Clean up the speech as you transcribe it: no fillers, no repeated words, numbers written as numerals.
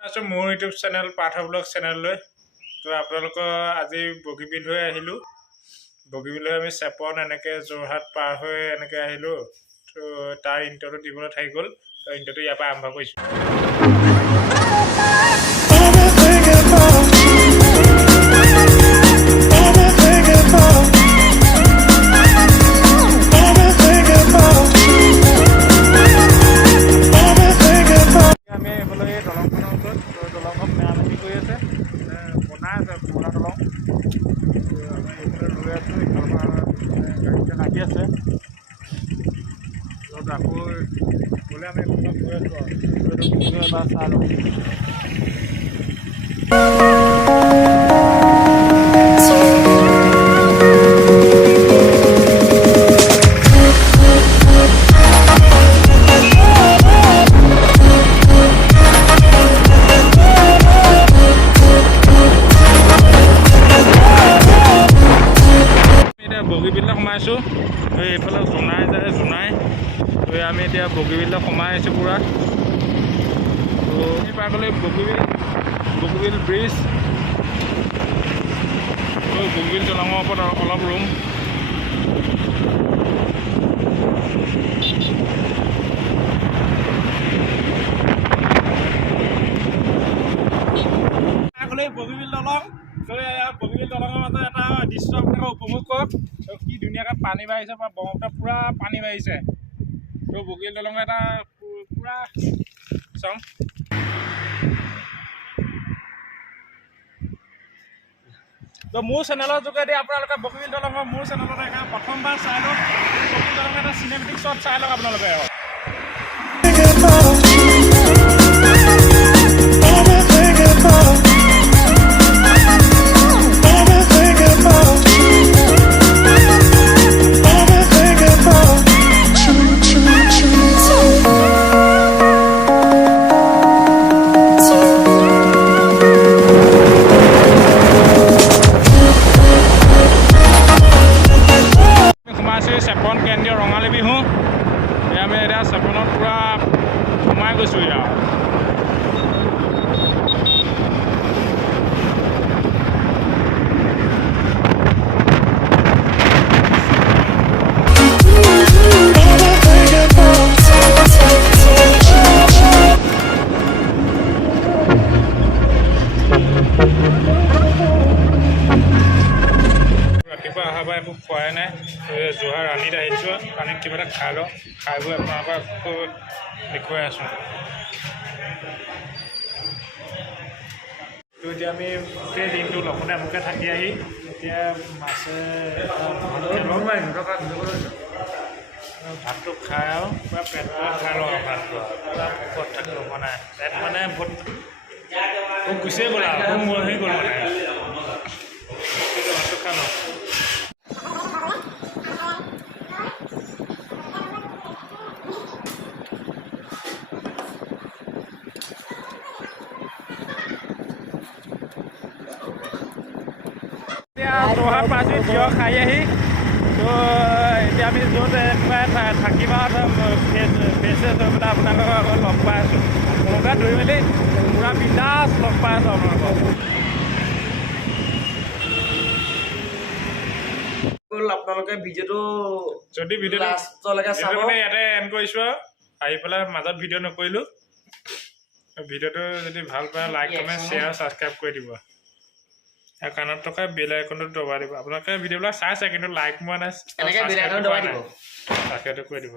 আছো মোৰ YouTube channel Partha blog চেনেললৈ। তো আপোনালোকৰ আজি বগীবিল হৈ আহিলোঁ। বগীবিল হৈ আমি চেপন এনেকৈ যোৰহাট পাৰ হৈ এনেকৈ আহিলোঁ। তো তাৰ ইণ্ট্ৰটো দিবলৈ থাকি গ'ল। তো ইণ্ট্ৰটো ইয়াৰ পৰা আৰম্ভ কৰিছোঁ। লাগি আছে আকৌ বোলে আমি গৈ আছোঁ এবাৰ চাই লওঁ। বগীবিলত সোমাইছোঁ। এইফালে জোনাই যায় জোনাই। আমি এতিয়া বগীবিলত সোমাই আহিছোঁ পূৰা। তো পাৰ গ'লে বগীবিল ব্ৰিজ। বগীবিল দলঙৰ ওপৰত অলপ ৰুম। বগীবিল দলং। বগীবিল দলঙৰ মাজত এটা দৃশ্য আপোনালোকে উপভোগ কৰক। কি ধুনীয়াকৈ পানী বাঢ়িছে বা ব্ৰহ্মপুত্ৰত পূৰা পানী বাঢ়িছে। তো বগীবিল দলঙৰ এটা পূৰা চাওঁ। তো মোৰ চেনেলৰ যোগেদি আপোনালোকে বগীবিল দলঙৰ মোৰ চেনেলত প্ৰথমবাৰ চাই লওক। বগীবিল দলঙৰ এটা চিনেমেটিক শ্বট চাই লওক আপোনালোকে। চেপন কেন্দ্ৰীয় ৰঙালী বিহু। আমি এতিয়া চেপনত পূৰা সোমাই গৈছোঁ ইয়াত। ৰাতিপুৱা অহা পৰা একো খোৱাই নাই। যোৰহাট ৰাণীত আহিছোঁ। ৰাণীত কিবা এটা খাই লওঁ। খাই বৈ আপোনালোকক আকৌ দেখুৱাই আছোঁ। তো এতিয়া আমি গোটেই দিনটো লঘোণে ভোকে থাকি আহি এতিয়া মাছে ভাতটো খাই আৰু পূৰা পেটটো খাই লওঁ আৰু ভাতটো পূৰা ভোকত থাকিব পৰা নাই। পেট মানে ভোক গুচিয়ে গ'ল আৰু ভোক মৰি গ'ল মানে। ভাতটো খাই লওঁ। যোৰহাট পাইছোঁ তিয়হ খাই আহি। তো এতিয়া আমি য'ত থাকিম আৰু ফেচেছ হৈ পেলাই আপোনালোকক আকৌ লগ পাই আছোঁ। আপোনালোকে ধৰি মেলি পূৰা বিন্দাছ লগ পাই আছোঁ আপোনালোকক। আপোনালোকে ভিডিঅ'টো যদি লাষ্টলৈকে চাব মানে ইয়াতে এণ্ড কৰিছোঁ আৰু আহি পেলাই মাজত ভিডিঅ' নকৰিলোঁ। ভিডিঅ'টো যদি ভাল পায় লাইক কমেণ্ট শ্বেয়াৰ ছাবস্ক্ৰাইব কৰি দিব। আৰু কাণত থকা বেল আইকনটো দবাই দিব। আপোনালোকে ভিডিঅ'বিলাক চাইছে কিন্তু লাইক মোৱা নাই, তাকেতো কৰি দিব।